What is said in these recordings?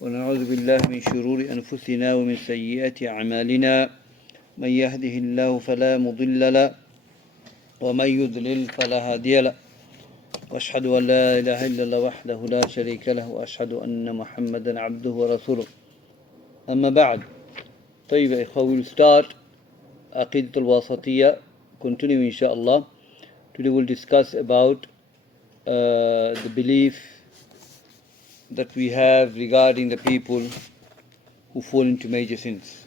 ونعوذ بالله من شرور أنفسنا ومن سيئات أعمالنا من يهده الله فلا مضل له ومن يضلل فلا هادي له وأشهد أن لا إله إلا الله وحده لا شريك له وأشهد أن محمدا عبده ورسوله أما بعد. طيب يا إخوة, we'll start Aqeedah Al-Waasityyah, continue inshallah. Today we'll discuss about the belief that we have regarding the people who fall into major sins.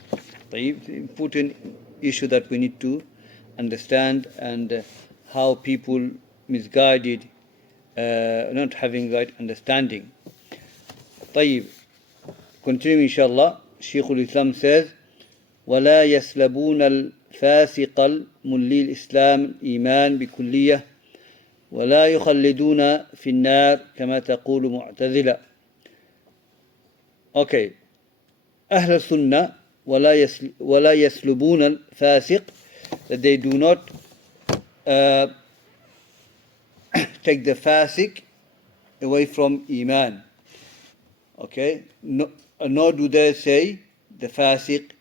The important issue that we need to understand, and how people misguided, not having right understanding. طيب, continue inshallah. Shaykhul Islam says, ولا يسلبون الفاسق الملي الإسلام الإيمان بكلية ولا يخلدون في النار كما تقول معتزلة. Okay. أهل السنة ولا يسلبون الفاسق, that they do not take the fasiq away from iman. Okay. Nor do they say the fasiq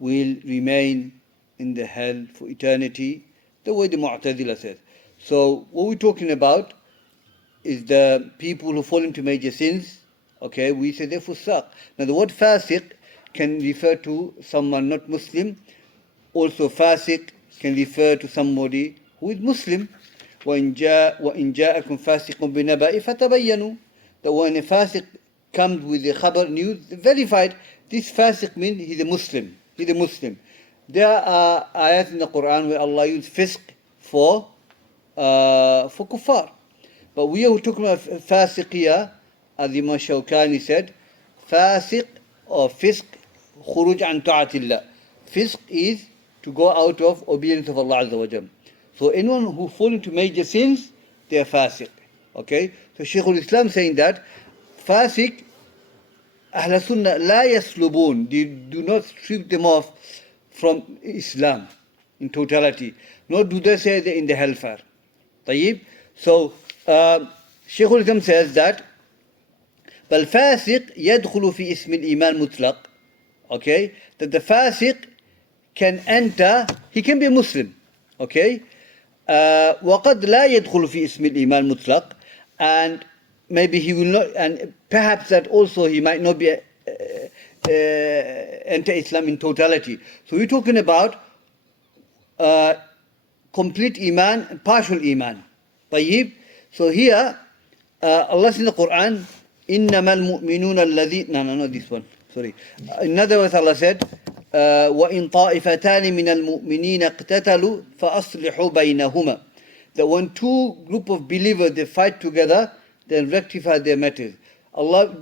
will remain in the hell for eternity, the way the Mu'tazila says. So what we're talking about is the people who fall into major sins. Okay, we say they're fusaq. Now the word fasiq can refer to someone not Muslim. Also fasiq can refer to somebody who is Muslim. وَإِنْ جَاءَكُمْ فَاسِقٌ بِنَبَإٍ فَتَبَيَّنُوا. That when a fasiq comes with a khabar news, verified, this fasiq means he's a Muslim. He's a Muslim. There are ayat in the Quran where Allah uses fisq for kuffar. But we are talking about fasiqiyah, as Imam Shawkani said, fasiq or fisq, khuruj an ta'atillah. Fisq is to go out of obedience of Allah Azza wa Jal. So anyone who falls into major sins, they are fasiq. Okay? So Shaykhul Islam saying that fasiq, Ahl Sunnah la yaslubun, they do not strip them off from Islam in totality, nor do they say they're in the hellfire. طيب? So Shaykhul Islam says that فالفاسق يدخل في اسم الإيمان مطلق. Okay, that the fasiq can enter, he can be a Muslim. Okay, وقد لا يدخل في اسم الإيمان مطلق, and maybe he will not, and perhaps that also he might not be enter Islam in totality. So we're talking about complete iman and partial iman. طيب? So here Allah says in the Quran, إنما المؤمنون الذين, no, not this one, sorry. In other words, Allah said, وإن طائفتان من المؤمنين اقتتلوا فأصلحوا بينهما. That when two group of believers they fight together, then rectify their matters. Allah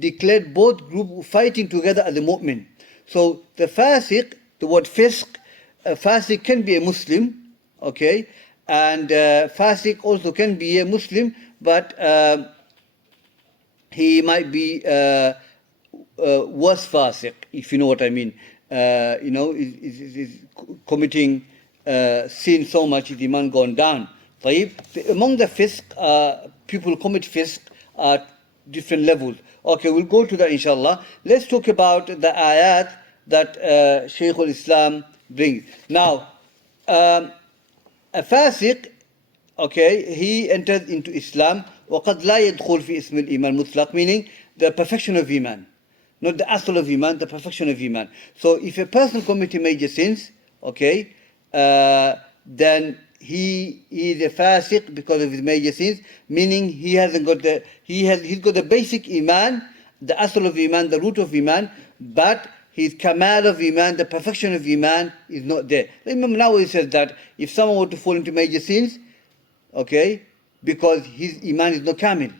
declared both groups fighting together as a mu'min. So the fasiq, the word fisq, fasiq can be a Muslim, okay, and fasiq also can be a Muslim, but he might be worse fasiq, if you know what I mean. Is committing sin so much, his iman gone down. Among the fisq, people who commit fisq are different levels. Okay, we'll go to that inshallah. Let's talk about the ayat that Shaykhul Islam brings. Now, a fasiq, okay, he enters into Islam, وَقَدْ لَا يَدْخُلْ فِي اسم الإيمان مطلق, meaning the perfection of iman. Not the asl of iman, the perfection of iman. So if a person commits major sins, okay, then he is a fasiq because of his major sins, meaning he's got the basic iman, the asl of iman, the root of iman, but his kamal of iman, the perfection of iman is not there. Imam Nawawi says that if someone were to fall into major sins, okay, because his iman is not kamil,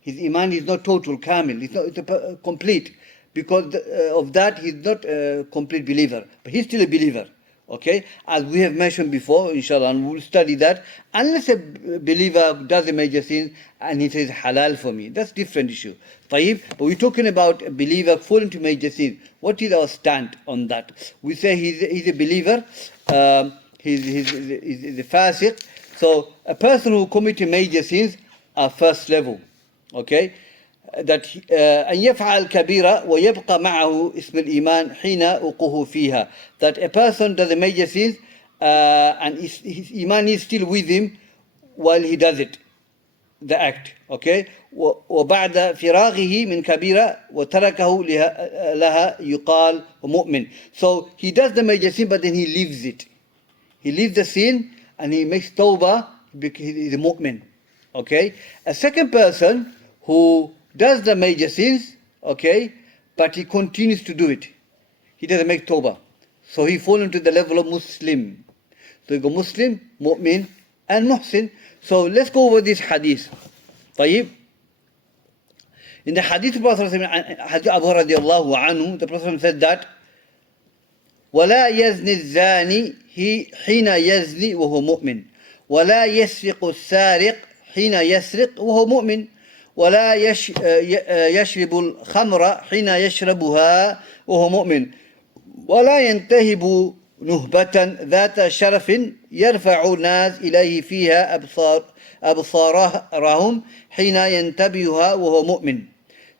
his iman is not total kamil, it's not complete. Because of that, he's not a complete believer, but he's still a believer. Okay, as we have mentioned before, inshallah, and we'll study that. Unless a believer does a major sin and he says halal for me, that's a different issue. طيب, but we're talking about a believer falling into major sin. What is our stand on that? We say he's a believer, he's a fasiq. So a person who commits major sins are first level. Okay, that أن يفعل كبيرة ويبقى معه اسم الإيمان حين وقوعه فيها, that a person does a major sin and his iman is still with him while he does it, the act, okay. وبعد فراغه من كبيرة وتركه لها يقال مؤمن. So he does the major sin, but then he leaves it. He leaves the sin and he makes tawbah because he is a mu'min, okay. A second person who does the major sins, okay, but he continues to do it. He doesn't make tawbah. So he falls into the level of Muslim. So you go Muslim, mu'min, and muhsin. So let's go over this hadith. طيب. In the hadith of Prophet Hadith Abu radiallahu anhu, the Prophet said that ولا يزني الزاني حين يزني وهو مؤمن ولا يسرق السارق حين يسرق وهو مؤمن ولا يشرب الخمر حين يشربها وهو مؤمن ولا ينتهب نهبة ذات شرف يرفع الناس إليه فيها أبصارهم حين ينتبهها وهو مؤمن.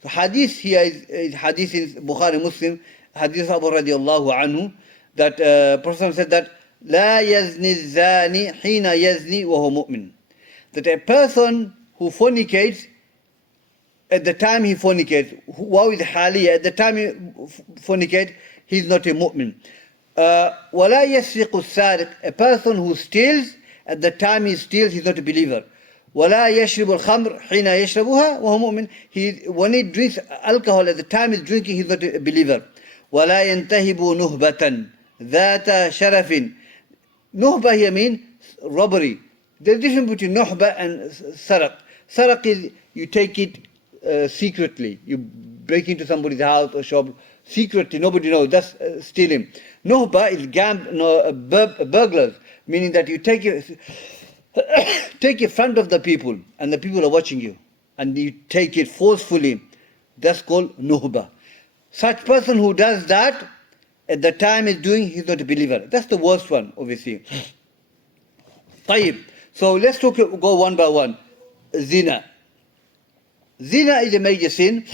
The hadith here is hadith in Bukhari Muslim, hadith Abu radiallahu anhu, that Prophet said that لا يزني الزاني حين يزني وهو مؤمن, that a person who fornicates at the time he fornicates, واو الحالية, at the time he fornicates, he's not a mu'min. ولا يسرق السارق, a person who steals, at the time he steals, he's not a believer. ولا يشرب الخمر حين يشربها وهو مؤمن, when he drinks alcohol, at the time he's drinking, he's not a believer. ولا ينتهب نهبة ذات شرف. Nuhba here means robbery. There's a difference between nuhba and saraq. Saraq is you take it secretly. You break into somebody's house or shop secretly, nobody knows, that's stealing. Nuhba is burglars, meaning that you take it front of the people and the people are watching you and you take it forcefully. That's called nuhba. Such person who does that at the time he's doing, he's not a believer. That's the worst one, obviously. طيب. So let's go one by one. Zina. Zina is a major sin,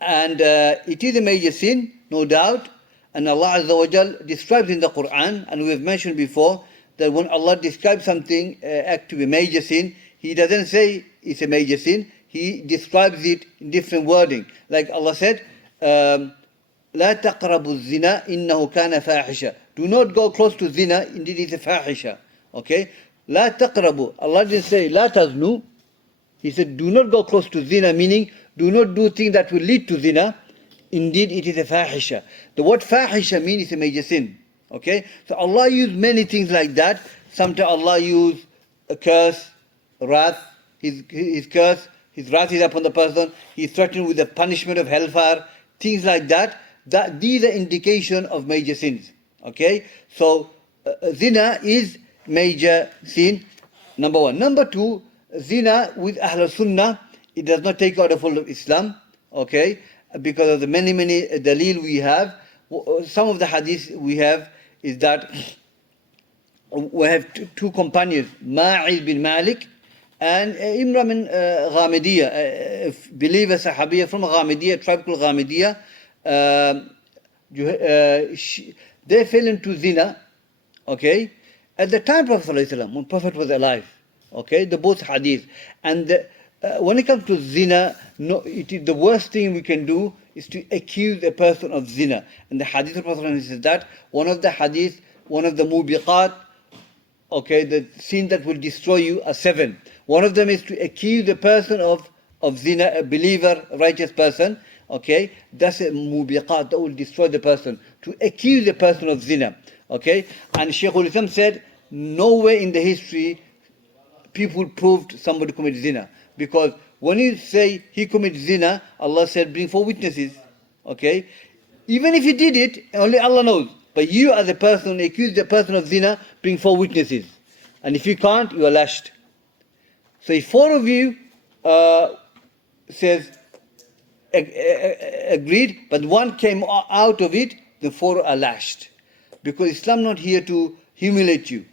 and it is a major sin, no doubt. And Allah Azza wa Jal describes in the Quran, and we have mentioned before, that when Allah describes something act to be a major sin, He doesn't say it's a major sin. He describes it in different wording. Like Allah said, لا تقربوا الزنا إنه كان فاحشة. Do not go close to zina, indeed it's a fahisha. Okay? لا تقربوا. Allah didn't say لا تزنوا. He said do not go close to zina, meaning do not do things that will lead to zina. Indeed it is a fahisha. The word fahisha means it's a major sin. Okay? So Allah used many things like that. Sometimes Allah used a curse, wrath, his curse, his wrath is upon the person, he is threatened with the punishment of hellfire, things like that. These are indication of major sins. Okay? So zina is major sin, number one. Number two, zina with Ahlul Sunnah, it does not take out the fold of Islam, okay? Because of the many dalil we have. Some of the hadith we have is that we have two companions, Ma'iz bin Malik and Imran bin Ghamidiyya, a believer Sahabiya from Ghamidiyya, a tribe called Ghamidiyya. They fell into zina, okay, at the time of Prophet ﷺ, when Prophet was alive, okay, the both hadith. And when it comes to zina, it is the worst thing we can do is to accuse a person of zina. And the hadith of Prophet says that one of the hadith, one of the mubiqat, okay, the sin that will destroy you are 7. One of them is to accuse the person of zina, a believer, righteous person. Okay, that's a mubiqat that will destroy the person. To accuse the person of zina. Okay, and Shaykhul Islam said, nowhere in the history people proved somebody committed zina. Because when you say he committed zina, Allah said, bring 4 witnesses. Okay, even if he did it, only Allah knows. But you as a person, accuse the person of zina, bring 4 witnesses. And if you can't, you are lashed. So if 4 of you says, agreed, but one came out of it, the 4 are lashed. Because Islam not here to humiliate you.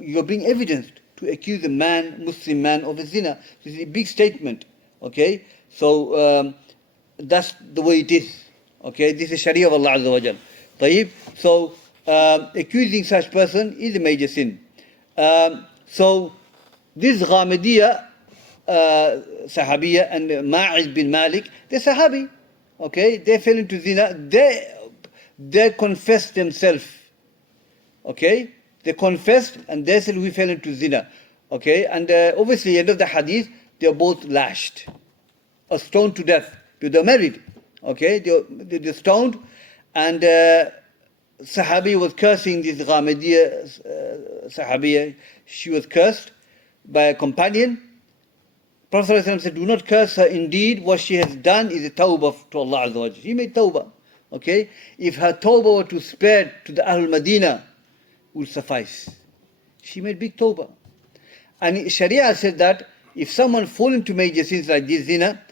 You are being evidence to accuse a man, Muslim man, of a zina. This is a big statement. Okay? So that's the way it is. Okay, this is Sharia of Allah Azza wa Jal. طيب. So accusing such person is a major sin. So this Ghamidiyya, Sahabiya, and Ma'iz bin Malik, they're Sahabi. Okay, they fell into zina. They confessed themselves. Okay, they confessed and they said we fell into zina. Okay, and obviously end of the hadith, they are both lashed or stoned to death. Because they're married. Okay, they're stoned, and Sahabi was cursing this Ghamidiyya Sahabiya. She was cursed by a companion. Prophet ﷺ said, do not curse her. Indeed, what she has done is a tawbah to Allah Azza wa Jalla. She made tawbah. Okay? If her tawbah were to spread to the Ahlul Madinah, would suffice. She made big tawbah. And Sharia said that if someone fall into major sins like this zina,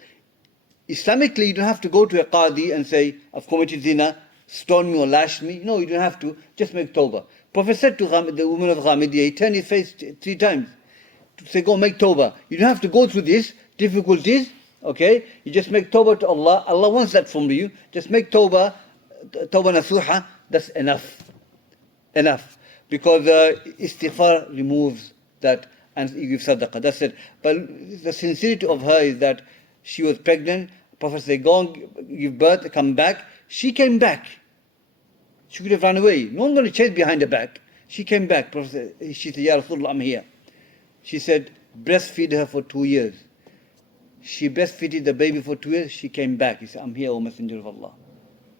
Islamically you don't have to go to a qadi and say, I've committed zina, stone me or lash me. No, you don't have to. Just make tawbah. Prophet said to the woman of Ghamidiyya, he turned his face 3 times to say, go make tawbah. You don't have to go through these difficulties, okay? You just make tawbah to Allah. Allah wants that from you. Just make tawbah nasuha, that's enough. Enough. Because istighfar removes that and you give sadaqah. That's it. But the sincerity of her is that she was pregnant. Prophet said, go and give birth, come back. She came back. She could have run away. No one going to chase behind her back. She came back. Prophet said, she said, Ya Rasulullah, I'm here. She said, breastfeed her for 2 years. She breastfeeded the baby for 2 years. She came back. He said, I'm here, O Messenger of Allah.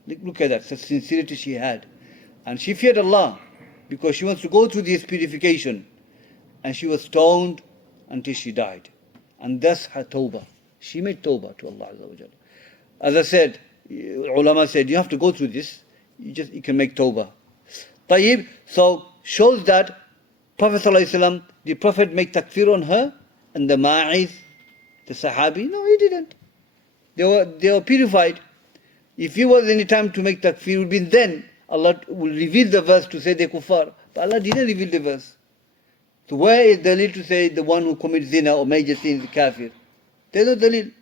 Look at that, such sincerity she had. And she feared Allah because she wants to go through this purification. And she was stoned until she died. And that's her tawbah. She made tawbah to Allah Azza wa Jalla. As I said, ulama said, you have to go through this. You can make tawbah. Tayyib, so shows that Prophet ﷺ, the Prophet make takfir on her and the Ma'iz, the Sahabi? No, he didn't. They were purified. If he was any time to make takfir, it would be then Allah will reveal the verse to say they kuffar. But Allah didn't reveal the verse. So where is dalil to say the one who commits zina or major sin is kafir? There's no dalil.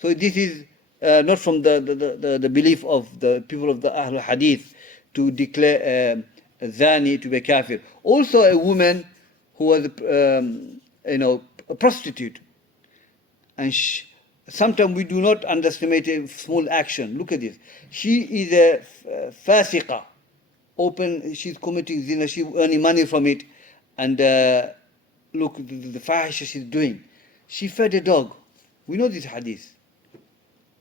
So this is not from the belief of the people of the Ahlul Hadith to declare a zani to be kafir. Also a woman who was a prostitute. And sometimes we do not underestimate a small action. Look at this. She is a fasiqa. She's committing zina, she's earning money from it. And look, the fahisha she's doing. She fed a dog. We know this hadith.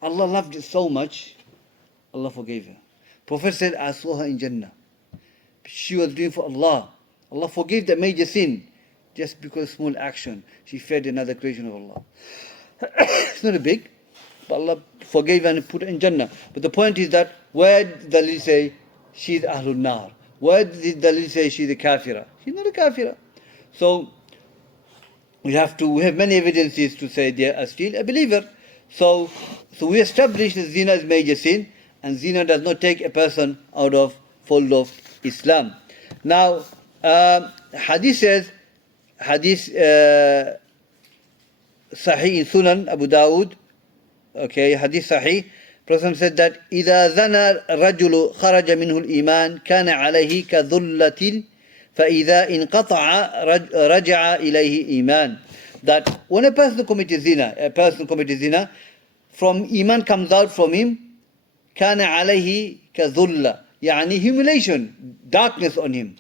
Allah loved it so much, Allah forgave her. Prophet said, I saw her in Jannah. She was doing for Allah. Allah forgave that major sin just because small action. She fed another creation of Allah. It's not a big, but Allah forgave her and put her in Jannah. But the point is that where did Dalil say she's Ahlul Nar? Where did Dalil say she's a kafira? She's not a kafira. So we have many evidences to say they are still a believer. So we establish that zina is major sin, and zina does not take a person out of fold of Islam. Now, hadith says, Sahih in Sunan Abu Dawud, okay, hadith Sahih, Prophet said that إذا زنى الرجل خرج منه الإيمان كان عليه كذلة فإذا انقطع رجع إليه إيمان. That when a person commits zina, from iman comes out from him, كان عليه كذلة, يعني humiliation, darkness on him.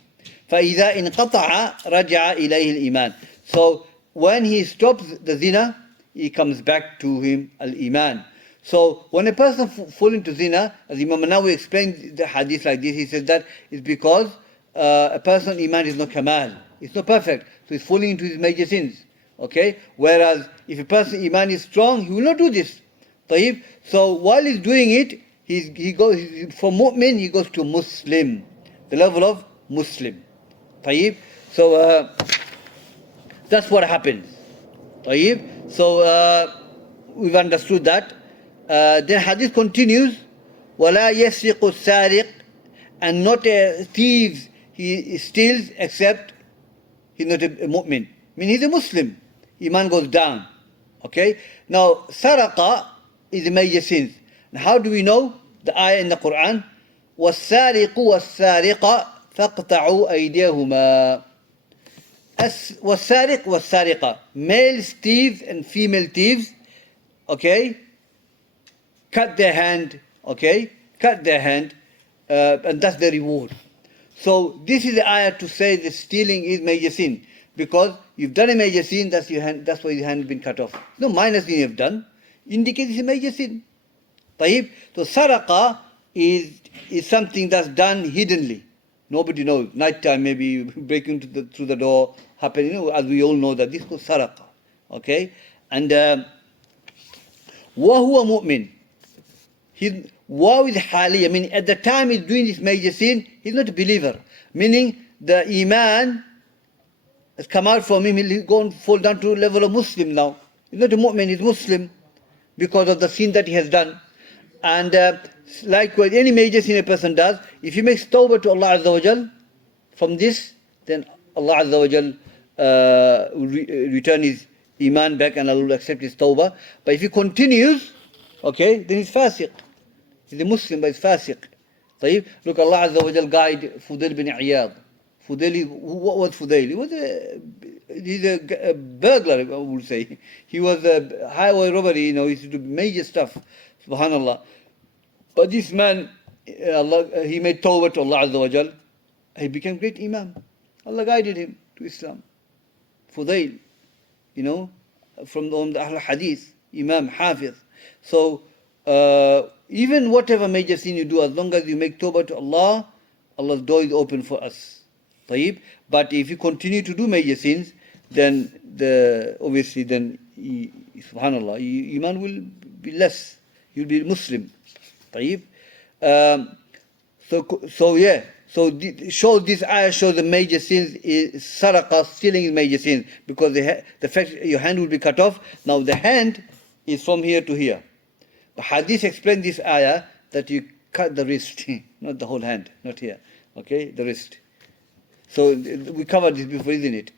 فإذا انقطع رجع إليه الإيمان. So when he stops the zina, he comes back to him al-iman. So when a person falls into zina, as Imam Nawawi explained the hadith like this, he says that it's because a person's iman is not kamal, it's not perfect, so he's falling into his major sins. Okay? Whereas if a person's iman is strong, he will not do this. طيب? So while he's doing it, he goes from mu'min, he goes to Muslim, the level of Muslim. طيب? So that's what happens. طيب? So we've understood that. Then hadith continues, وَلَا يَسْرِقُ السَّارِقُ, and not a thief, he steals except he's not a mu'min. I mean, he's a Muslim. Iman goes down. Okay? Now, saraqa is a major sin. Now, how do we know? The ayah in the Quran, وَالسَّارِقُ وَالسَّارِقَ فَاقْطَعُوا أَيْدِيَهُمَا. وَالسَّارِقُ وَالسَّارِقَ. Male thieves and female thieves, okay? Cut their hand, okay? Cut their hand, and that's the reward. So this is the ayah to say that stealing is major sin. Because you've done a major sin, that's why your hand has been cut off. No minor sin you've done, indicates it's a major sin. طيب? So saraqa is something that's done hiddenly. Nobody knows. Nighttime maybe breaking through the door, happen, as we all know that this was saraqa. Okay? And وَهُوَ مُؤْمِن. Waw is hali, I mean at the time he's doing this major sin, he's not a believer. Meaning the iman has come out from him, he'll go and fall down to the level of Muslim now. He's not a mu'min, he's Muslim because of the sin that he has done. And likewise, any major sin a person does, if he makes tawbah to Allah Azza wa Jal from this, then Allah Azza wa Jal will return his iman back and Allah will accept his tawbah. But if he continues, okay, then he's fasiq. He's a Muslim, but he's fasiq. طيب? Look, Allah Azza wa Jal guide Fudail bin Iyad. Fudail, what was Fudail? He's a burglar, I would say. He was a highway robbery, he used to do major stuff. Subhanallah. But this man, he made tawbah to Allah Azza wa Jal. He became great imam. Allah guided him to Islam. Fudail, from the Ahl Hadith, Imam, Hafiz. So, even whatever major sin you do, as long as you make tawbah to Allah, Allah's door is open for us. طيب? But if you continue to do major sins, then obviously subhanallah, iman will be less. You'll be Muslim. طيب? So this ayah shows the major sins is saraqa, stealing is major sins, because the fact your hand will be cut off. Now the hand is from here to here. The hadith explains this ayah that you cut the wrist, not the whole hand, not here. Okay, the wrist. So we covered this before, isn't it?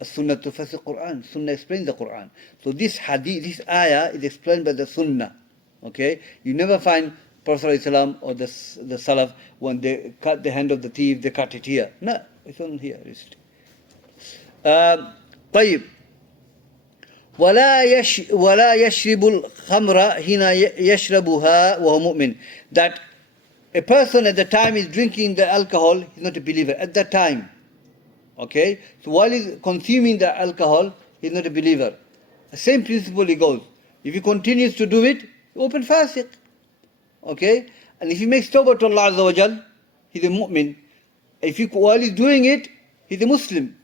As-sunnah tufasir Quran. Sunnah explains the Quran. So this hadith, this ayah is explained by the sunnah. Okay, you never find Prophet ﷺ or the Salaf, when they cut the hand of the thief, they cut it here. No, it's on here. طيب. ولا يشرب الخمر حين يشربها وهو مؤمن. That a person at the time is drinking the alcohol, he's not a believer at that time. Okay, so while he's consuming the alcohol, he's not a believer. The same principle it goes. If he continues to do it, open fasiq. Okay, and if he makes tawbah to Allah Azza wa Jal, he's a mu'min. While he's doing it, he's a Muslim.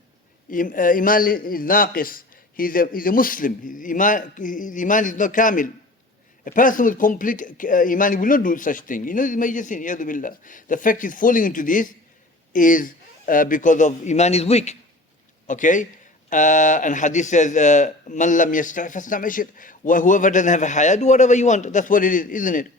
Iman is naqis. He's a Muslim. His iman is not kamil. A person with complete iman will not do such thing. It's a major sin. Yadu billah. The fact he's falling into this is because of iman is weak. Okay, and hadith says, "Man lam yasta'if fasna'ishit." Whoever doesn't have a haya, do whatever you want. That's what it is, isn't it?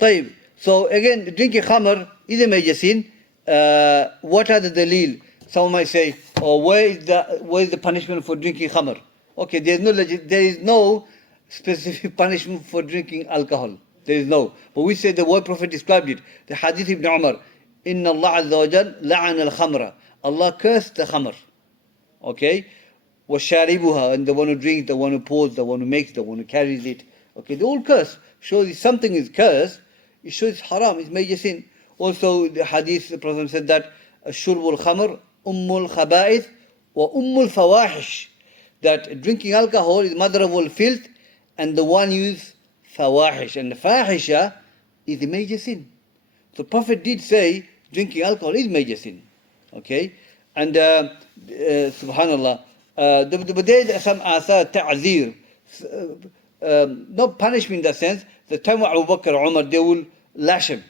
طيب. So again, drinking khamr is a major sin. What are the dalil? Someone might say, where is the punishment for drinking khamr? Okay, there is no specific punishment for drinking alcohol. There is no. But we say the word Prophet described it. The hadith ibn Umar, Inna Allah Azza wa Jal la'an al-khamra. Allah cursed the khamr. Okay? وَشَارِبُهَا, and the one who drinks, the one who pours, the one who makes, the one who carries it. Okay, they all curse. Shows if something is cursed, it shows it's haram, it's major sin. Also, the hadith, the Prophet said that, Shurbul khamr, ummul khaba'ith, wa ummul fawahish. That drinking alcohol is mother of all filth, and the one used fawahish. And the fahisha is a major sin. So Prophet did say drinking alcohol is major sin. Okay? And subhanallah, but there is some asar ta'zir, not punishment in that sense. The time of Abu Bakr or Umar, they will lash him.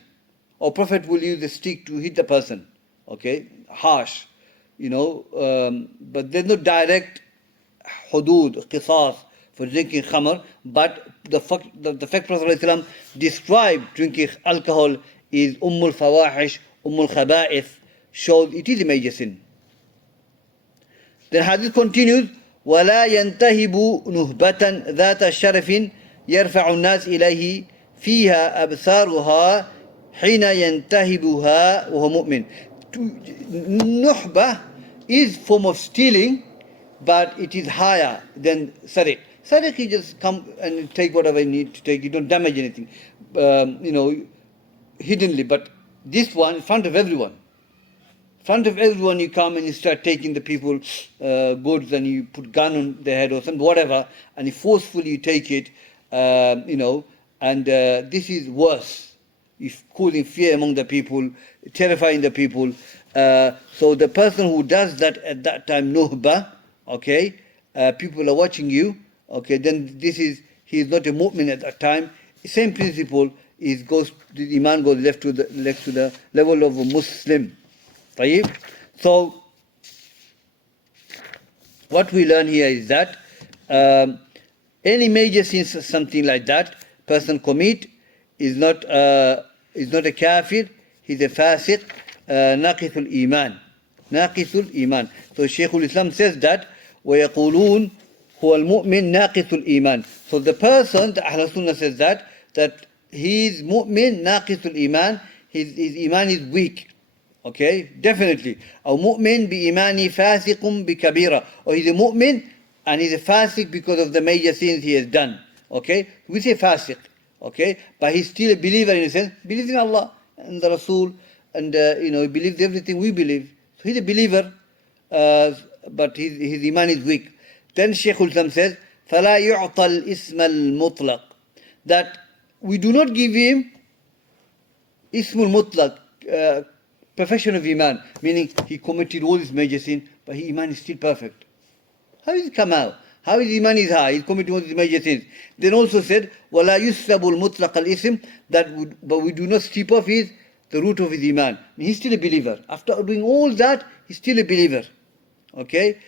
Or Prophet will use a stick to hit the person. Okay? Harsh. But there's no direct hudud, qisas for drinking khamr, but the fact Prophet ﷺ described drinking alcohol is ummul fawahish, ummul khaba'ith, shows it is a major sin. Then hadith continues, ولا ينتهب نهبة ذات شرف يرفع الناس إليه فيها أبصارها حين ينتهبها وهو مؤمن. Nuhbah is form of stealing, but it is higher than sariq. Sariq, you just come and take whatever you need to take. You don't damage anything, hiddenly. But this one, in front of everyone. In front of everyone, you come and you start taking the people goods, and you put gun on their head or something, whatever, and you forcefully you take it, and this is worse. It's causing fear among the people, terrifying the people. So the person who does that at that time, nuhba, okay, people are watching you, okay, then he is not a mu'min at that time. Same principle is the iman goes left to the level of a Muslim. طيب? So what we learn here is that any major sin, something like that, person commit is not a kafir, he's a fasiq, naqithul iman. Naqithul iman. So Shaykhul Islam says that وَيَقُولُونَ هُوَ الْمُؤْمِن نَاقِثُ الْإِيمَانِ. So the person, the Ahl Sunnah says that he is mu'min naqithul iman, his iman is weak. Okay, definitely. أو مؤمن بإيمانه فاسق بكبيرة. Or he's a mu'min and he's a fasiq because of the major sins he has done. Okay, we say fasiq. Okay, but he's still a believer in a sense, believes in Allah and the Rasul, and he believes everything we believe. So he's a believer, but his iman is weak. Then Shaykhul Islam says, فَلَا يُعْطَى الْإِسْمَ الْمُطْلَقِ, that we do not give him ismul mutlaq, perfection of iman, meaning he committed all these major sins, but his iman is still perfect. How is it come out? How his iman is high? He's committing all these major sins. Then also said, وَلَا يُسْلَبُ الْمُطْلَقَ الْإِسْمِ, but we do not strip off the root of his iman. He's still a believer. After doing all that, he's still a believer. Okay?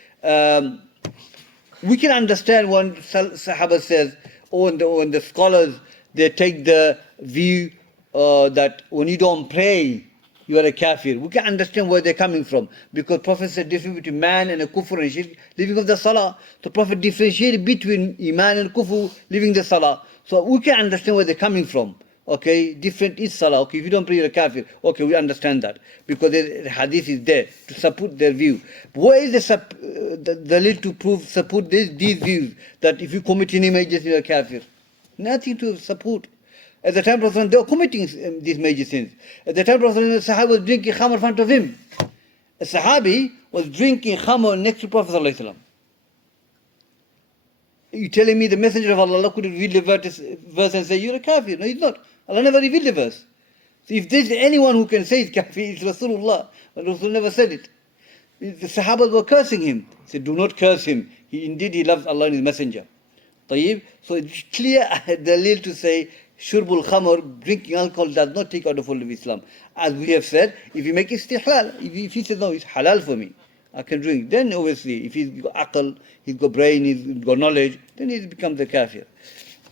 We can understand when Sahaba says, when the scholars, they take the view that when you don't pray, you are a kafir. We can understand where they're coming from. Because Prophet said difference between man and a kufr and shirk, living of the salah. So Prophet differentiated between iman and kufr, living the salah. So we can understand where they're coming from. Okay, different is salah. Okay, if you don't pray, you're a kafir. Okay, we understand that. Because the hadith is there to support their view. But where is the lead to support these views? That if you commit any major sin, you're a kafir. Nothing to support. At the time of Prophet, they were committing these major sins. At the time of Prophet, the Sahaba was drinking khamr in front of him. A Sahabi was drinking khamr next to Prophet ﷺ. You telling me the Messenger of Allah could reveal the verse and say, you're a kafir? No, he's not. Allah never revealed the verse. So if there's anyone who can say it's kafir, it's Rasulullah. But Rasul never said it. The Sahabas were cursing him. He said, do not curse him. Indeed, he loves Allah and His Messenger. طيب? So it's clear dalil to say, Shurbul khamr, drinking alcohol, does not take out the fold of Islam. As we have said, if you make istihlal, if he says, no, it's halal for me, I can drink, then obviously, if he's got aql, he's got brain, he's got knowledge, then he becomes a kafir.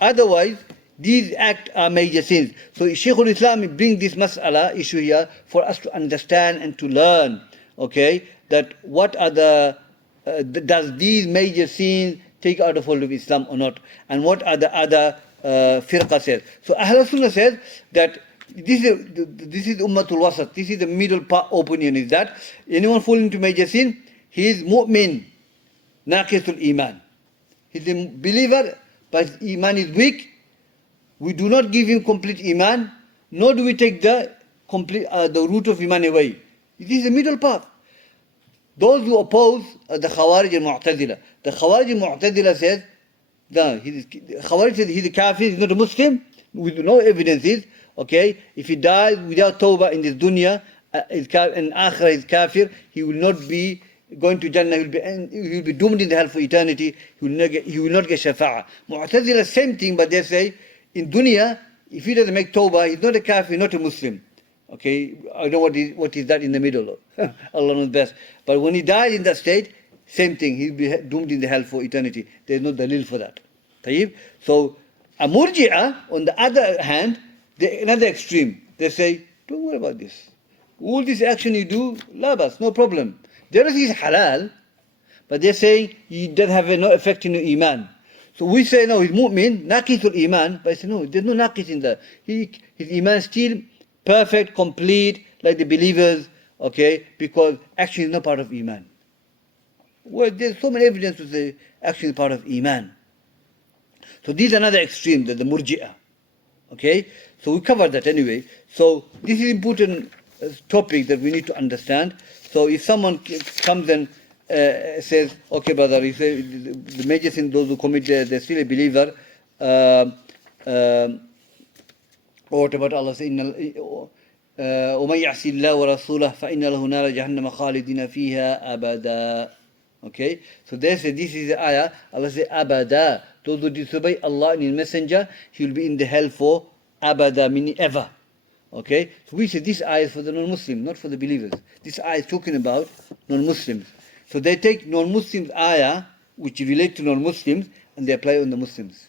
Otherwise, these acts are major sins. So Shaykhul Islam brings this mas'ala issue here for us to understand and to learn, okay, that what are does these major sins take out the fold of Islam or not? And what are the other firqa says. So Ahl Sunnah says that this is Ummatul Wasat, this is the middle opinion, is that anyone falling into major sin, he is mu'min, naqithul iman. He's a believer, but his iman is weak. We do not give him complete iman, nor do we take the root of iman away. This is the middle path. Those who oppose the Khawarij and Mu'tazila. The Khawarij and Mu'tazila says, Khawarij says he's a kafir, he's not a Muslim, with no evidences. Okay, if he dies without tawbah in this dunya, and akhirah is kafir, he will not be going to Jannah, he will be doomed in the hell for eternity, he will not get shafa'ah. Mu'tazila, same thing, but they say, in dunya, if he doesn't make tawbah, he's not a kafir, not a Muslim. Okay, I don't know what is that in the middle. Allah knows best. But when he dies in that state, same thing, he'll be doomed in the hell for eternity. There's no dalil for that. So, a murji'ah, on the other hand, another extreme, they say, don't worry about this. All this action you do, labas, no problem. There is halal, But they're saying he doesn't have no effect in your iman. So we say, no, he's mu'min, naqisul iman. But I say, no, there's no naqis in there. His iman is still perfect, complete, like the believers, okay? Because action is not part of iman. Well, there's so many evidence to say action is part of iman. So these are another extreme, the murji'ah. Okay? So we covered that anyway. So this is important topic that we need to understand. So if someone comes and says, okay, brother, you say the major sin, those who commit, they're still a believer. Or what about Allah saying, وَمَنْ يَعْصِ اللَّهَ وَرَسُولَهُ فَإِنَّ لَهُ نَارَ جَهَنَّمَ خَالِدِينَ فِيهَا أَبَدًا. Okay, so they say this is the ayah. Allah says abada. Those who disobey Allah and His Messenger, He will be in the hell for abada, meaning ever. Okay, so we say this ayah is for the non-Muslims, not for the believers. This ayah is talking about non-Muslims. So they take non-Muslims ayah, which relate to non-Muslims, and they apply on the Muslims.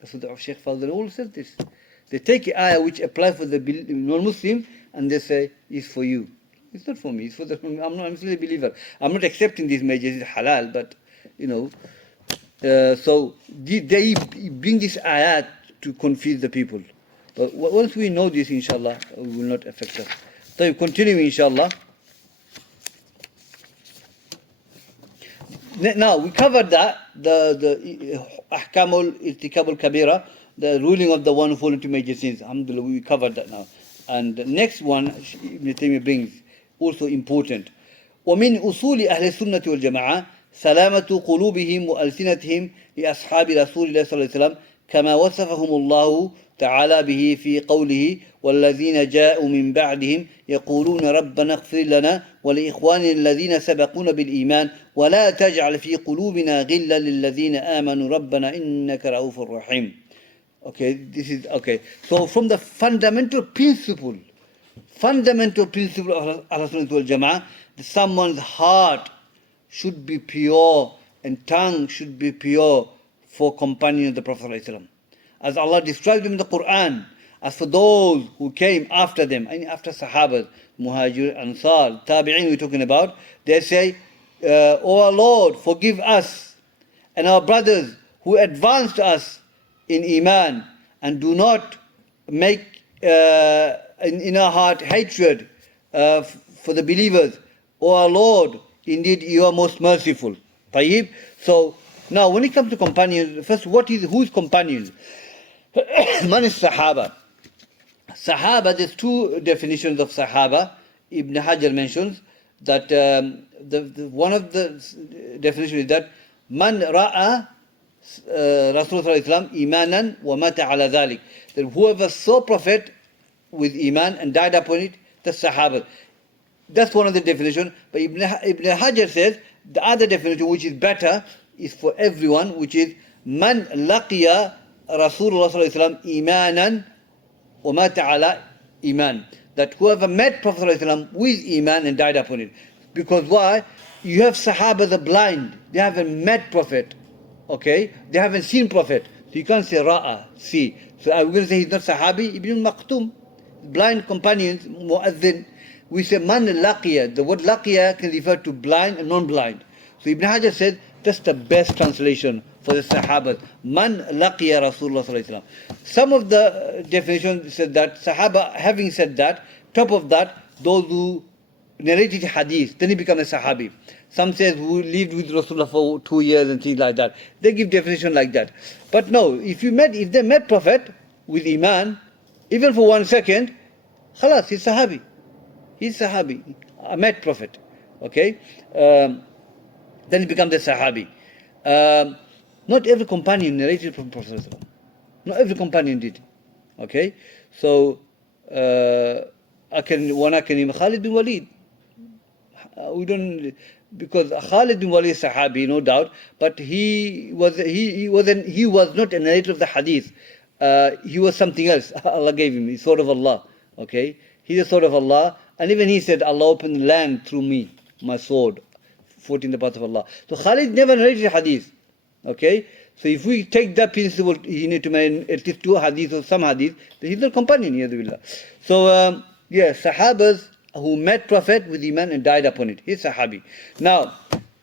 That's what the Shaykh Fadl all said this. They take an ayah which apply for the non-Muslim, and they say it's for you. It's not for me. It's for the. I'm still a believer. I'm not accepting these measures. It's halal, but so they bring this ayat to confuse the people. But once we know this, inshallah, it will not affect us. So continuing, inshallah. Now we covered that the ahkamul irtikabul kabira, the ruling of the one who fall into major sins. Alhamdulillah, we covered that now. And the next one Ibn Taymiyyah brings, also important. ومن أصول أهل السنة والجماعة سلامة قلوبهم وألسنتهم لأصحاب رسول الله صلى الله عليه وسلم كما وصفهم الله تعالى به في قوله والذين جاءوا من بعدهم يقولون ربنا اغفر لنا ولإخواننا الذين سبقونا بالإيمان ولا تجعل في قلوبنا غلا للذين آمنوا ربنا إنك رؤوف رحيم. Okay, this is okay. So from the fundamental principle of Ahl-Sunnah wal Jama'ah, that someone's heart should be pure and tongue should be pure for companion of the Prophet ﷺ. As Allah described them in the Quran, as for those who came after them, and after Sahabas, Muhajir, Ansar, Tabi'in we're talking about, they say, O our Lord, forgive us and our brothers who advanced us in Iman, and do not make in our heart hatred for the believers. O our Lord, indeed you are most merciful. Tayyib. So now when it comes to companions, first who is companions? Man is Sahaba. Sahaba, there's two definitions of Sahaba. Ibn Hajar mentions that one of the definitions is that Man ra'a Rasulullah imanan wa mata ala dhalik. That whoever saw Prophet with iman and died upon it, that's Sahaba. That's one of the definitions. But Ibn Hajar says the other definition, which is better, is for everyone, which is Man laqiya Rasulullah sallallahu alaihi wasallam imanan wa mata ala iman. That whoever met Prophet sallallahu alaihi wasallam with iman and died upon it. Because why? You have Sahaba the blind. They haven't met Prophet. Okay? They haven't seen Prophet. So you can't say ra'a, see. So are we going to say he's not Sahabi? Ibn Maktum. Blind companions, mu'adhin. We say man laqiya. The word laqiya can refer to blind and non-blind. So Ibn Hajar said that's the best translation for the Sahaba. Man laqiya Rasulullah sallallahu alaihi wasallam. Some of the definitions said that Sahaba, having said that, top of that, those who narrated hadith, then he become a Sahabi. Some says who lived with Rasulullah for 2 years and things like that. They give definition like that. But no, if they met Prophet with Iman, even for 1 second, khalas, he's Sahabi. He's Sahabi. I met Prophet. Okay? Then he becomes a Sahabi. Not every companion narrated from Prophet. Not every companion did. Okay? So, one I can name Khalid bin Walid. We don't, because Khalid bin Walid is Sahabi, no doubt, but he was not a narrator of the hadith. He was something else. Allah gave him. He's sort of Allah. Okay, he's a sort of Allah, and even he said, "Allah opened the land through me, my sword, fought in the path of Allah." So Khalid never narrated hadith. Okay, so if we take that principle, he need to make at least 2 hadith or some hadith. He's not companion here. So Sahabas who met Prophet with Iman and died upon it. He's Sahabi. Now,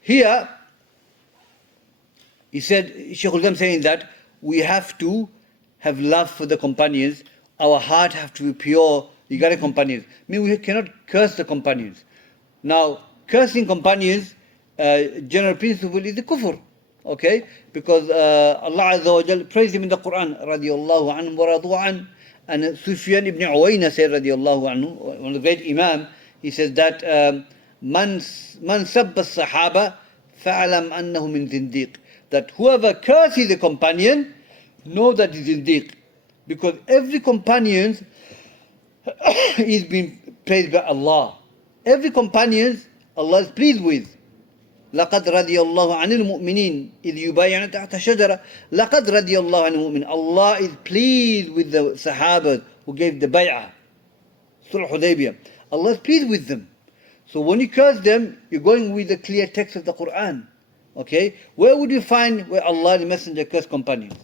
here, he said, Shaykhul Islam saying that we have to have love for the companions. Our heart have to be pure regarding companions. I mean, we cannot curse the companions. Now, cursing companions, general principle is the kufr. Okay? Because Allah Azza wa Jal praised him in the Quran, radiyallahu anhu wa radu an. And Sufyan ibn Uwayna said, radiyallahu anhu, one of the great imam, he says that man sabba sahaba fa'alam annahu min zindiq. That whoever curses a companion, know that he's zindiq. Because every companion is being praised by Allah. Every companion Allah is pleased with. لقد رضي الله عن المؤمنين إذ يبايعون تحت شجرة. لقد رضي الله عن المؤمنين. Allah is pleased with the Sahaba who gave the bay'ah. Surah Hudaybiyah. Allah is pleased with them. So when you curse them, you're going with the clear text of the Quran. Okay? Where would you find where Allah and the Messenger curse companions?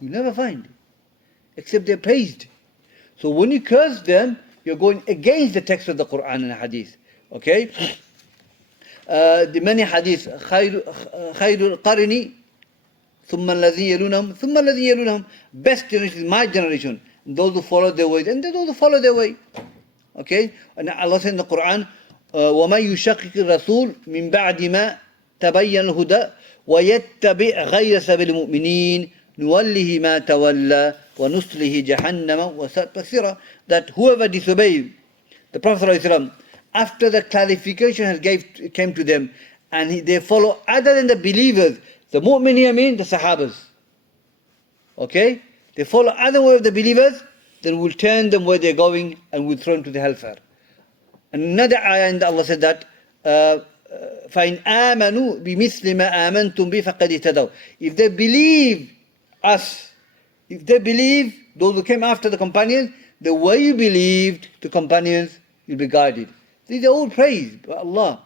You never find. Except they're praised. So when you curse them, you're going against the text of the Quran and Hadith. Okay? The many hadiths, خير القرن ثم الذين يلونهم ثم الذين يلونهم. Best generation is my generation. Those who follow their way, and those who follow their way. Okay? And Allah said in the Quran, وَمَن يُشَقِّقِ الرَّسُولِ مِن بَعْدِ مَا تَبَيَّنَ الْهُدَى وَيَتَّبِعْ غَيْرَ سَبِيلِ الْمُؤْمِنِينَ نُوَلِّهِ مَا تَوَلَّى وَنُصْلِهِ جَهَنَّمَ وَسَاءَتْ مَصِيرًا. That whoever disobeys the Prophet ﷺ, after the clarification came to them, and they follow other than the believers, the mu'min here means the sahabas. Okay? They follow other way of the believers, then we'll turn them where they're going and we'll throw them to the hellfire. Another ayah in Allah said that, فَإِنْ آمَنُوا بِمِثْلِ مَا آمَنْتُمْ بِهِ فَقَدْ اهْتَدَوْا. If they believe us, if they believe those who came after the companions, the way you believed the companions, you'll be guided. These are all praised by Allah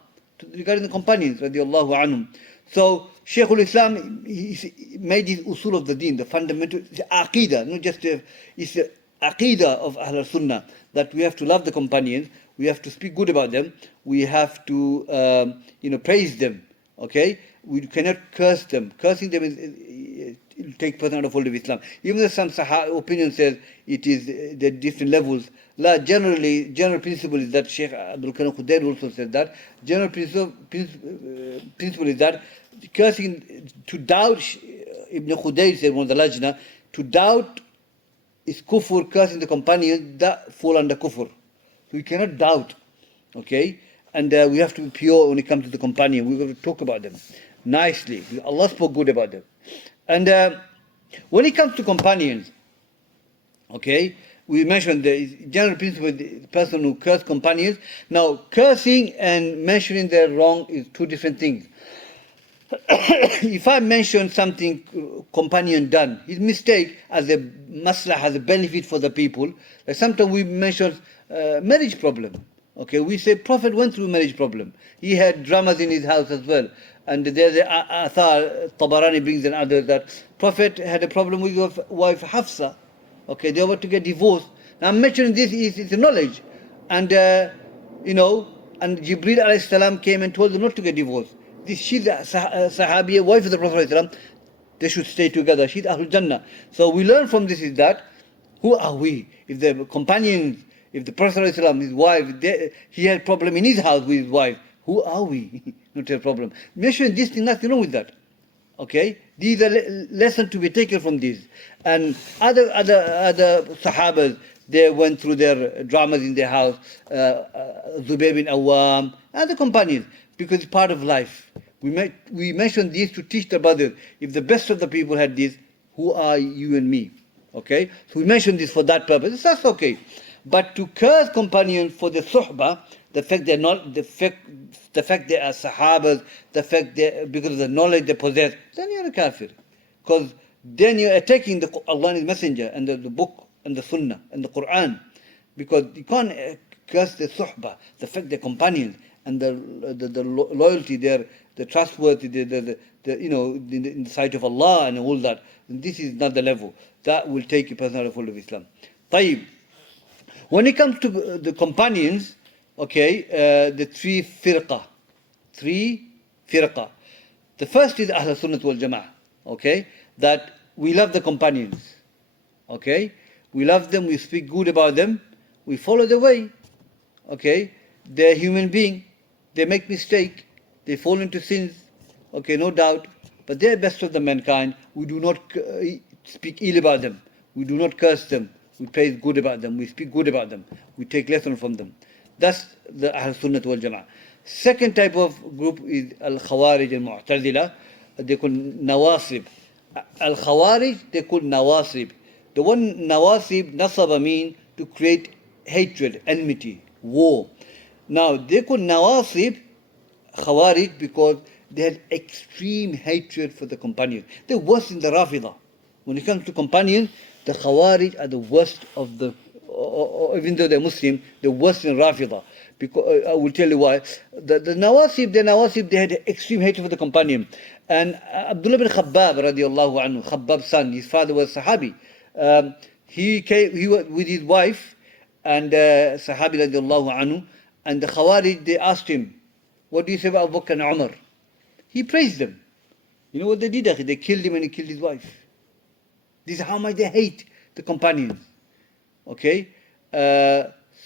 regarding the companions, radiallahu anhum. So, Shaykhul Islam, he made his usul of the deen, the fundamental, the aqeedah, not just it's the aqeedah of Ahl Sunnah, that we have to love the companions, we have to speak good about them, we have to, praise them, okay? We cannot curse them. Cursing them it will take person out of hold of Islam. Even though some opinion says it is the different levels, general principle is that Shaykh Abdul Karim Khudair also said that general principle is that cursing, to doubt, Ibn Khudair said, one of the Lajna, to doubt is kufr. Cursing the companions, that fall under kufr. So we cannot doubt, okay? And we have to be pure when it comes to the companion. We have to talk about them nicely. Allah spoke good about them. And when it comes to companions, okay, we mentioned the general principle, the person who curses companions. Now, cursing and mentioning their wrong is two different things. If I mention something companion done, his mistake as a maslah, has a benefit for the people. Like sometimes we mention marriage problem. Okay, we say Prophet went through marriage problem. He had dramas in his house as well. And there's the Athar, Tabarani brings and others, that Prophet had a problem with his wife Hafsa. Okay, they were to get divorced. Now I'm mentioning this is knowledge. And, and Jibreel alayhi salam came and told them not to get divorced. She's a Sahabiya, wife of the Prophet alayhi salam. They should stay together. She's Ahlul Jannah. So we learn from this is that, who are we? If the companions, if the Prophet alayhi salam, his wife, he had problem in his house with his wife, who are we? Not a problem. Mention this thing, nothing wrong with that. Okay? These are lessons to be taken from this. And other Sahabas, they went through their dramas in their house, Zubayr bin Awam, other companions, because it's part of life. We mention this to teach the brothers. If the best of the people had this, who are you and me? Okay? So we mention this for that purpose. That's okay. But to curse companions for the suhbah, the fact they're not, the fact they are sahabas, the fact because of the knowledge they possess, then you're a kafir. Because then you're attacking Allah and His Messenger and the book and the Sunnah and the Quran. Because you can't curse the suhbah, the fact they're companions and the loyalty, the trustworthy, in the sight of Allah and all that. And this is not the level. That will take a person out of hold of Islam. Tayyib. When it comes to the companions, okay, the three firqa. The first is Ahl Sunnah wal Jama'ah, okay? That we love the companions, okay? We love them, we speak good about them, we follow the way, okay? They're human beings, they make mistake, they fall into sins, okay, no doubt, but they're best of the mankind. We do not speak ill about them, we do not curse them, we praise good about them, we speak good about them, we take lesson from them. That's the Ahl Sunnah wal Jama'ah. Second type of group is Al-Khawarij al-Mu'tazila. They call Nawasib. Al-Khawarij, they call Nawasib. The one Nawasib, Nasaba mean to create hatred, enmity, war. Now, they call Nawasib Khawarij because they had extreme hatred for the companions. They're worse in the Rafidah. When it comes to companions, the Khawarij are the worst of the, even though they're Muslim, they're worse in Rafidah. Because I will tell you why. The Nawasib, they had extreme hatred for the companion. And Abdullah bin Khabbab, radiallahu anhu, Khabbab's son, his father was Sahabi. He was with his wife, and Sahabi radiallahu anhu, and the Khawarij, they asked him, what do you say about Abu Bakr and Umar? He praised them. You know what they did? They killed him and he killed his wife. This is how much they hate the companions. Okay?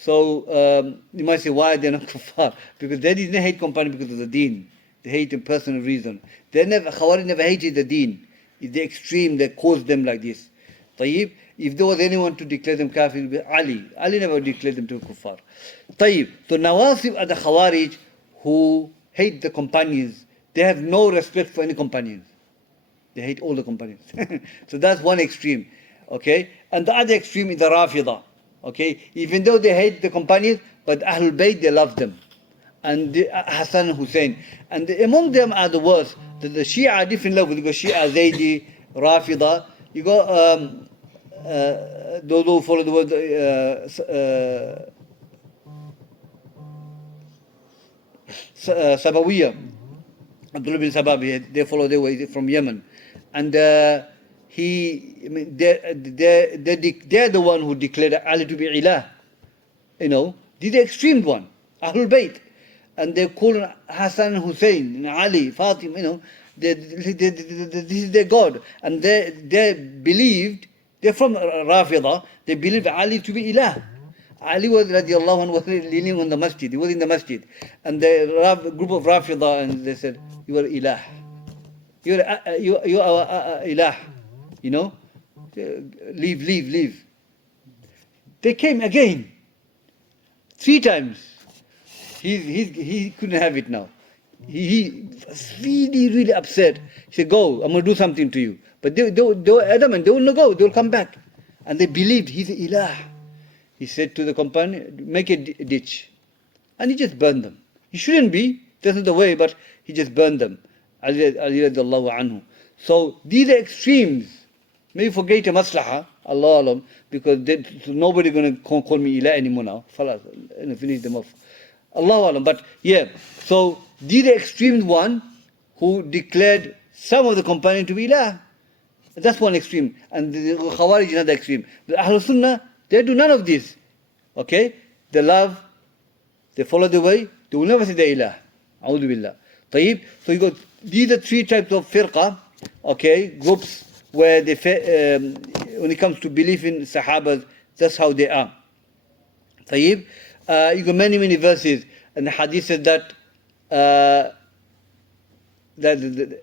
So you might say, why they're not kuffar? Because they didn't hate companions because of the deen. They hate in personal reason. Khawarij never hated the deen. It's the extreme that caused them like this. Tayyib, if there was anyone to declare them kafir, it would be Ali. Ali never declared them to be kuffar. Tayyib, so Nawasib are the Khawarij who hate the companions. They have no respect for any companions. They hate all the companions. So that's one extreme. Okay? And the other extreme is the Rafidah. Okay, even though they hate the companions, but Ahlul Bayt, they love them. And Hassan and Hussein. And among them are the worst. The Shia are different levels. You got Shia, Zaydi, Rafida. You got those who follow the word Sabawiyah. Abdullah bin Sabah, they follow their way from Yemen. And they're the one who declared Ali to be Ilah. You know, they're the extreme one, Ahlul Bayt. And they call Hassan, Hussein, Ali, Fatima, you know, this is their God. And they believed, they're from Rafidah, they believed Ali to be Ilah. Ali was, radiallahu anhu, was leaning on the masjid, he was in the masjid. And the group of Rafidah, and they said, you are Ilah. You are Ilah. You know, leave. They came again, 3 times. He couldn't have it now. He was really upset. He said, go, I'm going to do something to you. But they were adamant, they will not go, they will come back. And they believed he's Ilah. He said to the companion, make a ditch. And he just burned them. He shouldn't be, that's not the way, but he just burned them. Ali radiallahu anhu. So these are extremes. Maybe for greater maslahah, Allah alam, because nobody going to call me Ilah anymore now. Finish them off. Allah alam. But yeah, so these are extreme one who declared some of the companions to be Ilah. That's one extreme. And the Khawarij is another extreme. The Ahlul Sunnah, they do none of this. Okay? They love, they follow the way, they will never say the Ilah. A'udhu billah. Tayyib. So you got, these are 3 types of firqa, okay, groups where they, when it comes to belief in Sahabas, that's how they are. Tayyib. You got many verses, and the hadith says that the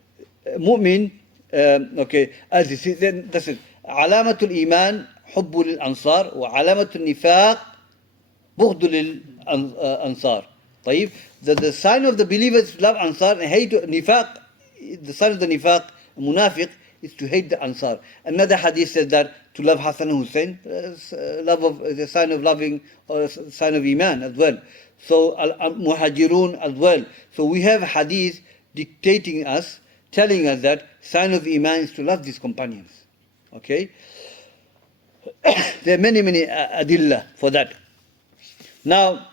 mu'min, okay, as this is, then that's it. علامة الإيمان حب للأنصار وعلامة النفاق بغض للأنصار. طيب. The sign of the believers love Ansar and hate Nifaq. The sign of the Nifaq, Munafiq, is to hate the Ansar. Another hadith says that to love Hassan and Hussein, love of the sign of loving, or sign of Iman as well. So Muhajirun as well. So we have hadith dictating us, telling us that sign of Iman is to love these companions. Okay? There are many adillah for that. Now,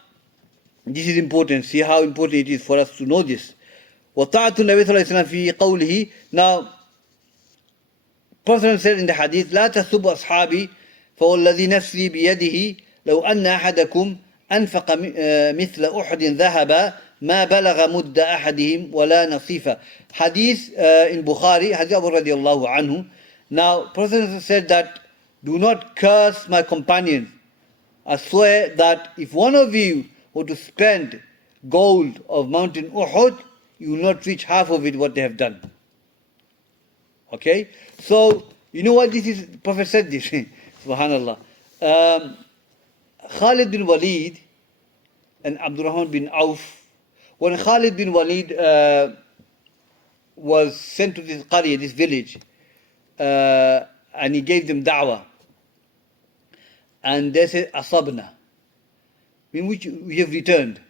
this is important. See how important it is for us to know this. وَطَاعَةُ النَّبِيِّ صَلَّى اللَّهُ عَلَيْهِ وَسَلَّمَ فِي قَوْلِهِ. Now, Prophet said in the hadith, لا تسبوا أصحابي فوالذي نفسي بيده لو أن أحدكم أنفق مثل أحد ذهبا ما بلغ مد أحدهم ولا نصيفا. Hadith in Bukhari, Hadith Abu radiallahu anhu. Now, Prophet said that, do not curse my companions. I swear that if one of you were to spend gold of mountain Uhud, you will not reach half of it what they have done. Okay? So, you know what this is? Prophet said this. Subhanallah. Khalid bin Walid and Abdurrahman bin Auf. When Khalid bin Walid was sent to this qarya, this village, and he gave them da'wah, and they said, Asabna, in which we have returned.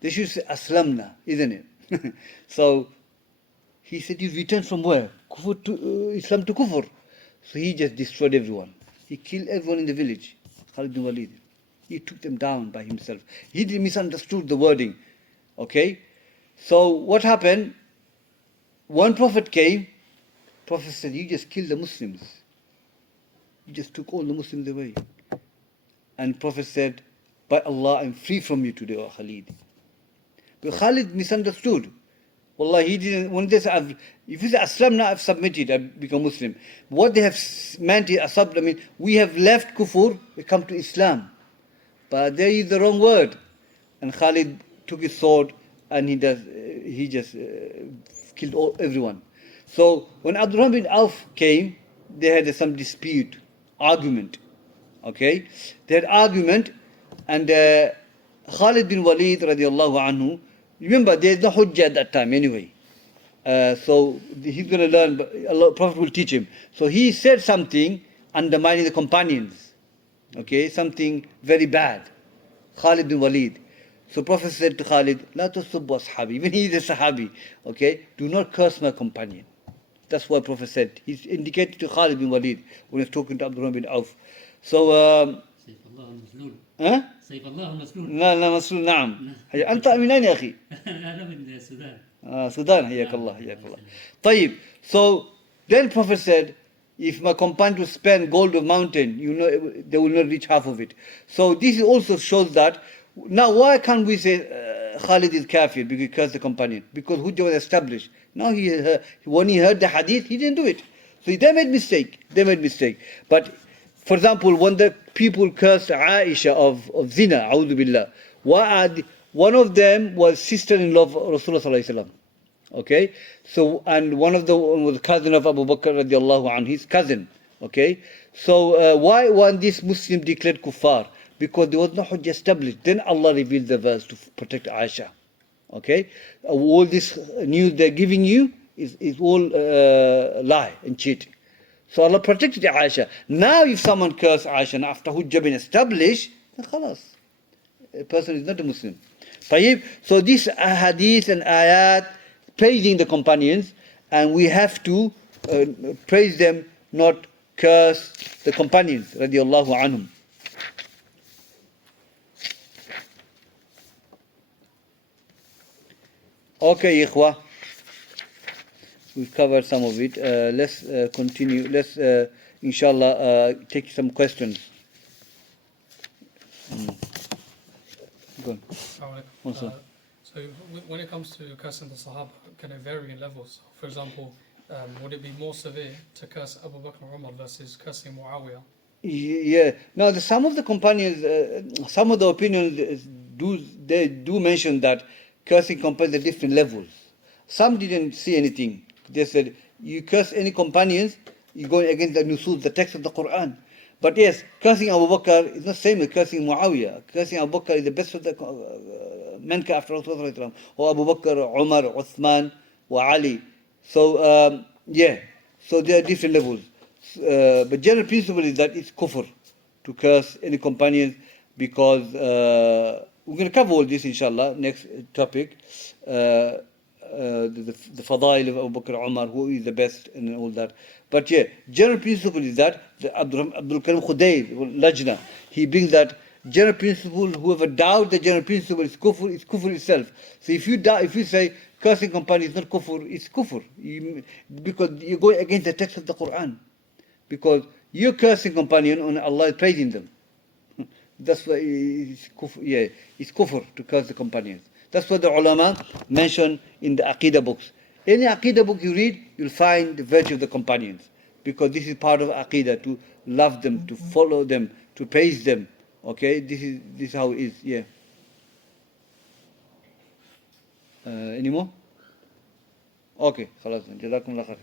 They should say, Aslamna, isn't it? So, he said, you returned from where? Kufr to, Islam to Kufr. So he just destroyed everyone. He killed everyone in the village, Khalid bin Walid. He took them down by himself. He misunderstood the wording. Okay? So what happened? One prophet came. Prophet said, you just killed the Muslims. You just took all the Muslims away. And Prophet said, by Allah, I'm free from you today, O Khalid. But Khalid misunderstood. Wallah, he didn't. When they say, if you say Aslam, now I've submitted, I've become Muslim. What they have meant is Asab, I mean, we have left Kufur, we come to Islam. But they use the wrong word. And Khalid took his sword and he just killed everyone. So when Abdurrahman bin Auf came, they had some dispute, argument. Okay? They had argument, and Khalid bin Walid radiallahu anhu, remember there's no hujjah at that time anyway. So he's going to learn, but Allah, Prophet will teach him. So he said something undermining the companions. Okay, something very bad. Khalid bin Walid. So Prophet said to Khalid, La tasubbu ashabi. Even he is a sahabi. Okay, do not curse my companion. That's what Prophet said. He's indicated to Khalid bin Walid when he's talking to Abdurrahman bin Auf. So, سيف الله المسلول. ها؟ سيف الله المسلول. لا لا مسلول نعم. أنت من أين يا أخي؟ أنا من السودان. Sudan, حياك الله, حياك الله. طيب, so then Prophet said, if my companion will spend gold of mountain, you know, they will not reach half of it. So this also shows that, now why can't we say Khalid is kafir because he cursed the companion? Because Hujjah was established. Now when he heard the hadith, he didn't do it. So they made mistake. They made mistake. But for example, when the people cursed Aisha of zina, a'udhu billah, one of them was sister-in-law of Rasulullah sallallahu alaihi wasallam. Okay, so and one of them was cousin of Abu Bakr radiallahu anhu, his cousin. Okay, so why when this Muslim declared kuffar? Because there was no hujjah established. Then Allah revealed the verse to protect Aisha. Okay, all this news they're giving you is all lie and cheating. So Allah protected Aisha. Now if someone curses Aisha and after hujjah been established, then khalas, a person is not a Muslim. طيب, so this hadith and ayat praising the companions, and we have to praise them, not curse the companions radiallahu anhum. Okay, ikhwa, we've covered some of it. Let's continue. Let's inshallah take some questions. Go on. So when it comes to cursing the Sahaba, can it vary in levels? For example, would it be more severe to curse Abu Bakr and Umar versus cursing Muawiyah? Yeah. Now, some of the companions, some of the opinions do mention that cursing companions at different levels. Some didn't see anything. They said, you curse any companions, you're going against the nusus, the text of the Quran. But yes, cursing Abu Bakr is not the same as cursing Muawiyah. Cursing Abu Bakr is the best of the men after Rasulullah, or Abu Bakr, Umar, Uthman, or Ali. So, yeah, so there are different levels. But general principle is that it's kufr to curse any companions, because we're going to cover all this inshallah, next topic. The fadail of Abu Bakr, Umar, who is the best and all that. But yeah, general principle is that Abdul Karim Khudayr, Lajna, he brings that general principle, whoever doubts the general principle is kufr itself. So if you say cursing company is not kufr, it's kufr. Because you go against the text of the Quran. Because you're cursing companion and Allah is praising them. That's why it's kufr, yeah, it's kufr to curse the companions. That's what the ulama mention in the Aqeedah books. Any Aqeedah book you read, you'll find the virtue of the companions. Because this is part of Aqeedah, to love them, to follow them, to praise them. Okay, this is how it is, yeah. Any more? Okay, خلاص. جزاكم الله خير.